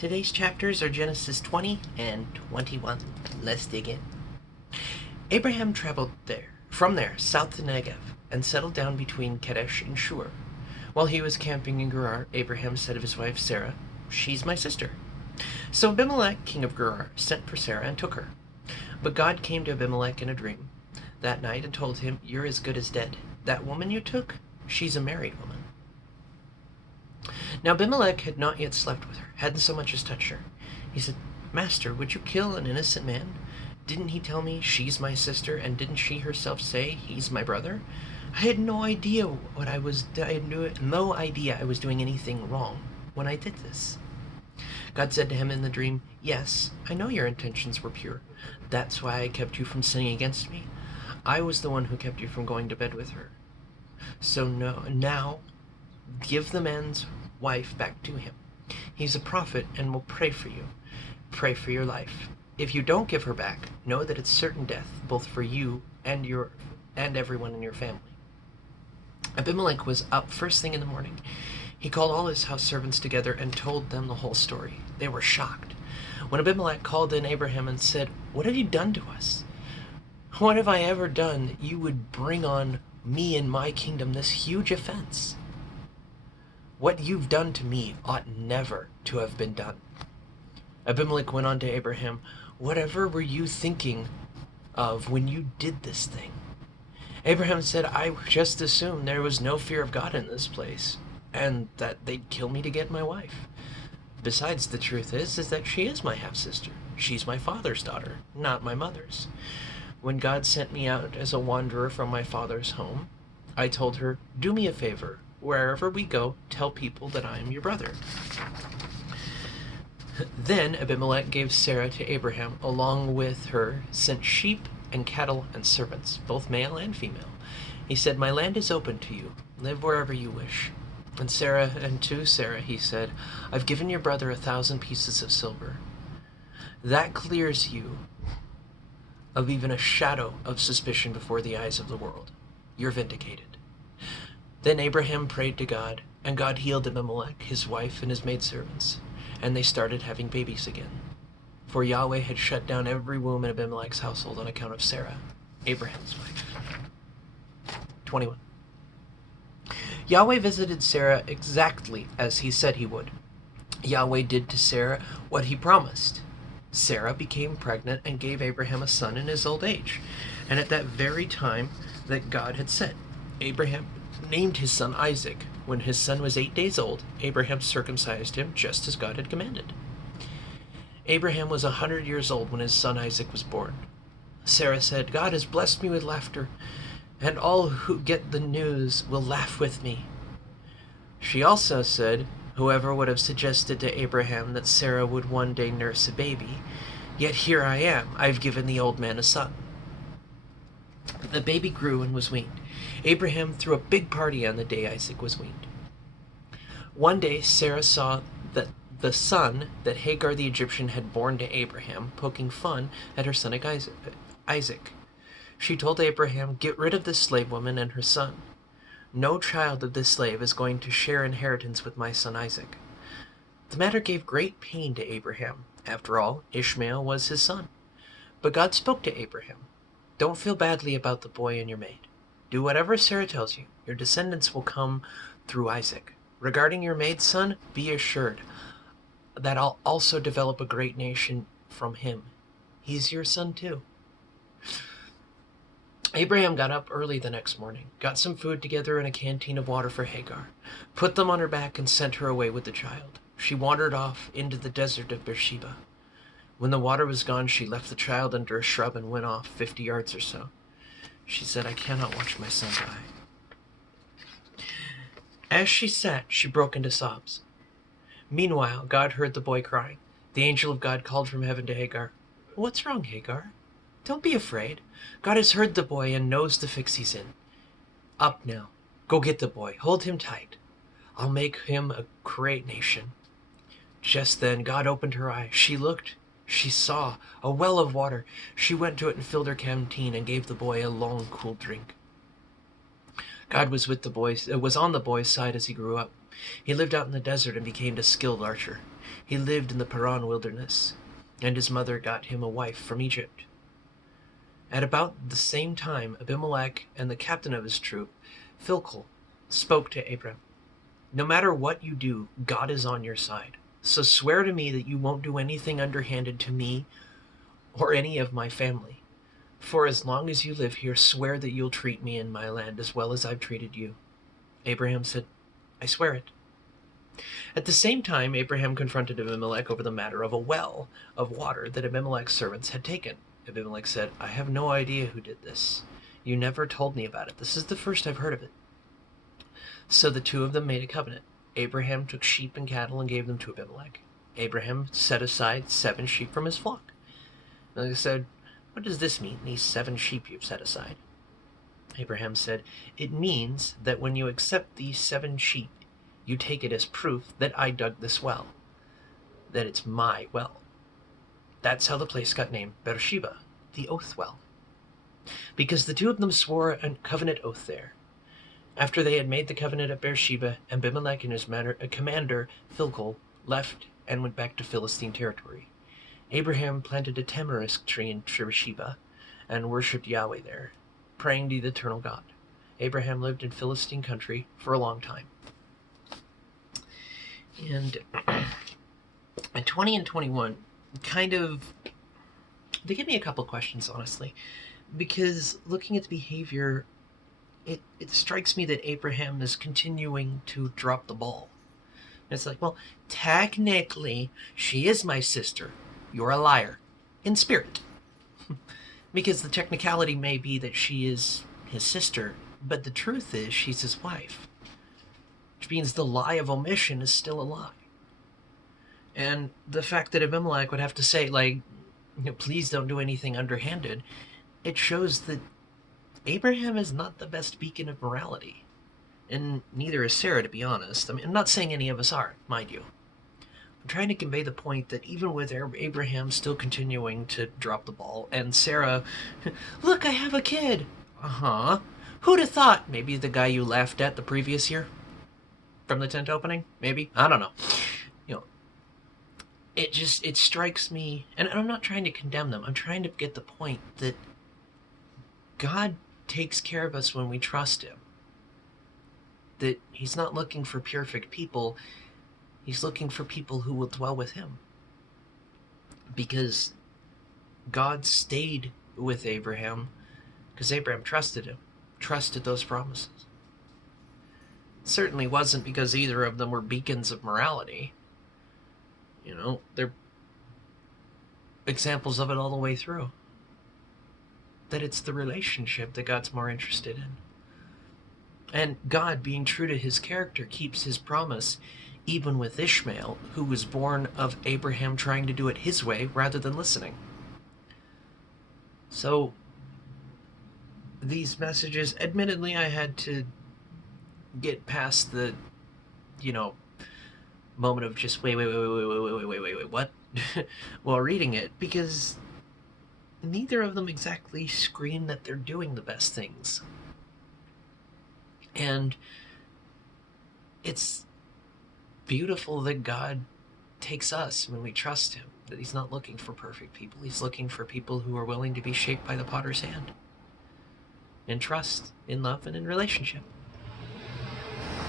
Today's chapters are Genesis 20 and 21. Let's dig in. Abraham traveled from there south to Negev and settled down between Kadesh and Shur. While he was camping in Gerar, Abraham said of his wife Sarah, "She's my sister." So Abimelech, king of Gerar, sent for Sarah and took her. But God came to Abimelech in a dream that night and told him, "You're as good as dead. That woman you took, she's a married woman." Now Abimelech had not yet slept with her, hadn't so much as touched her. He said, "Master, would you kill an innocent man? Didn't he tell me she's my sister, and didn't she herself say he's my brother? I had no idea I had no idea I was doing anything wrong when I did this." God said to him in the dream, "Yes, I know your intentions were pure. That's why I kept you from sinning against me. I was the one who kept you from going to bed with her. So now give the man's wife back to him. He's a prophet and will pray for you. Pray for your life. If you don't give her back, know that it's certain death, both for you and everyone in your family." Abimelech was up first thing in the morning. He called all his house servants together and told them the whole story. They were shocked. When Abimelech called in Abraham and said, "What have you done to us? What have I ever done that you would bring on me and my kingdom this huge offense? What you've done to me ought never to have been done." Abimelech went on to Abraham, "Whatever were you thinking of when you did this thing?" Abraham said, "I just assumed there was no fear of God in this place, and that they'd kill me to get my wife. Besides, the truth is that she is my half-sister. She's my father's daughter, not my mother's. When God sent me out as a wanderer from my father's home, I told her, 'Do me a favor. Wherever we go, tell people that I am your brother.'" Then Abimelech gave Sarah to Abraham, along with her sent sheep and cattle and servants, both male and female. He said, "My land is open to you. Live wherever you wish." And to Sarah he said, "I've given your brother 1,000 pieces of silver. That clears you of even a shadow of suspicion before the eyes of the world. You're vindicated." Then Abraham prayed to God, and God healed Abimelech, his wife, and his maidservants, and they started having babies again. For Yahweh had shut down every womb in Abimelech's household on account of Sarah, Abraham's wife. 21. Yahweh visited Sarah exactly as he said he would. Yahweh did to Sarah what he promised. Sarah became pregnant and gave Abraham a son in his old age, and at that very time that God had said. Abraham named his son Isaac. When his son was 8 days old, Abraham circumcised him just as God had commanded. Abraham was 100 years old when his son Isaac was born. Sarah said, "God has blessed me with laughter, and all who get the news will laugh with me." She also said, "Whoever would have suggested to Abraham that Sarah would one day nurse a baby? Yet here I am, I've given the old man a son." The baby grew and was weaned. Abraham threw a big party on the day Isaac was weaned. One day Sarah saw that the son that Hagar the Egyptian had borne to Abraham poking fun at her son Isaac. She told Abraham, "Get rid of this slave woman and her son. No child of this slave is going to share inheritance with my son Isaac." The matter gave great pain to Abraham. After all, Ishmael was his son. But God spoke to Abraham, "Don't feel badly about the boy and your maid. Do whatever Sarah tells you. Your descendants will come through Isaac. Regarding your maid's son, be assured that I'll also develop a great nation from him. He's your son too." Abraham got up early the next morning, got some food together and a canteen of water for Hagar, put them on her back and sent her away with the child. She wandered off into the desert of Beersheba. When the water was gone, she left the child under a shrub and went off 50 yards or so. She said, "I cannot watch my son die." As she sat, she broke into sobs. Meanwhile, God heard the boy crying. The angel of God called from heaven to Hagar, "What's wrong, Hagar? Don't be afraid. God has heard the boy and knows the fix he's in. Up now. Go get the boy. Hold him tight. I'll make him a great nation." Just then, God opened her eyes. She looked. She saw a well of water. She went to it and filled her canteen and gave the boy a long, cool drink. God was on the boy's side as he grew up. He lived out in the desert and became a skilled archer. He lived in the Paran wilderness, and his mother got him a wife from Egypt. At about the same time, Abimelech and the captain of his troop, Phicol, spoke to Abram. No matter what you do, God is on your side. So swear to me that you won't do anything underhanded to me or any of my family. For as long as you live here, swear that you'll treat me and my land as well as I've treated you. Abraham said, I swear it. At the same time, Abraham confronted Abimelech over the matter of a well of water that Abimelech's servants had taken. Abimelech said, I have no idea who did this. You never told me about it. This is the first I've heard of it. So the two of them made a covenant. Abraham took sheep and cattle and gave them to Abimelech. Abraham set aside 7 sheep from his flock. Abimelech said, what does this mean, these 7 sheep you've set aside? Abraham said, it means that when you accept these 7 sheep, you take it as proof that I dug this well, that it's my well. That's how the place got named Beersheba, the oath well, because the two of them swore a covenant oath there. After they had made the covenant at Beersheba, Abimelech and his commander, Phicol, left and went back to Philistine territory. Abraham planted a tamarisk tree in Beersheba and worshipped Yahweh there, praying to the eternal God. Abraham lived in Philistine country for a long time. And at 20 and 21, they give me a couple questions, honestly, because looking at the behavior, it strikes me that Abraham is continuing to drop the ball. And it's like, well, technically, she is my sister. You're a liar. In spirit. Because the technicality may be that she is his sister, but the truth is she's his wife. Which means the lie of omission is still a lie. And the fact that Abimelech would have to say, please don't do anything underhanded, it shows that Abraham is not the best beacon of morality. And neither is Sarah, to be honest. I mean, I'm not saying any of us are, mind you. I'm trying to convey the point that even with Abraham still continuing to drop the ball, and Sarah, look, I have a kid. Uh-huh. Who'd have thought? Maybe the guy you laughed at the previous year? From the tent opening? Maybe? I don't know. It strikes me, and I'm not trying to condemn them. I'm trying to get the point that God takes care of us when we trust him. That he's not looking for perfect people. He's looking for people who will dwell with him. Because God stayed with Abraham because Abraham trusted him, trusted those promises. It certainly wasn't because either of them were beacons of morality. They're examples of it all the way through. That it's the relationship that God's more interested in. And God, being true to his character, keeps his promise even with Ishmael, who was born of Abraham trying to do it his way rather than listening. So, these messages, admittedly, I had to get past the, moment of just wait, what? While reading it, because neither of them exactly scream that they're doing the best things. And it's beautiful that God takes us when we trust him, that he's not looking for perfect people. He's looking for people who are willing to be shaped by the potter's hand. In trust, in love, and in relationship.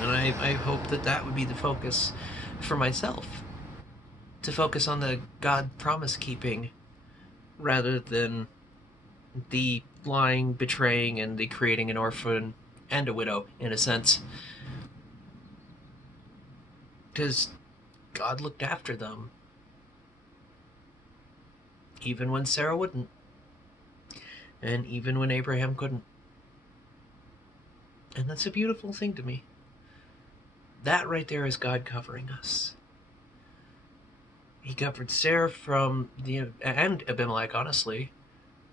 And I hope that would be the focus for myself. To focus on the God promise keeping rather than the lying, betraying, and the creating an orphan and a widow, in a sense. Because God looked after them. Even when Sarah wouldn't. And even when Abraham couldn't. And that's a beautiful thing to me. That right there is God covering us. He covered Sarah and Abimelech, honestly,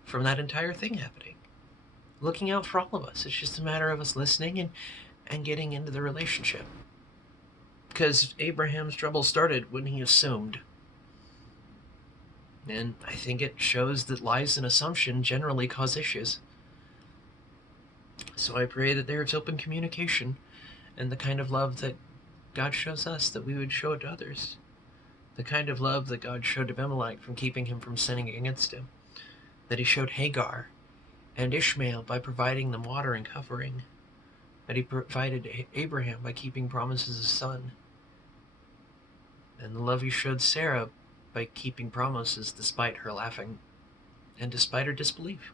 from that entire thing happening. Looking out for all of us. It's just a matter of us listening and getting into the relationship. Because Abraham's trouble started when he assumed. And I think it shows that lies and assumption generally cause issues. So I pray that there's open communication and the kind of love that God shows us, that we would show it to others. The kind of love that God showed Abimelech from keeping him from sinning against him. That he showed Hagar and Ishmael by providing them water and covering. That he provided Abraham by keeping promises of son. And the love he showed Sarah by keeping promises despite her laughing and despite her disbelief.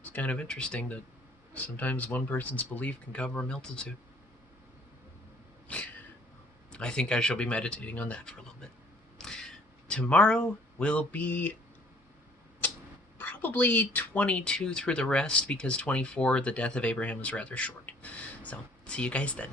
It's kind of interesting that sometimes one person's belief can cover a multitude. I think I shall be meditating on that for a little bit. Tomorrow will be probably 22 through the rest, because 24, the death of Abraham, was rather short. So, see you guys then.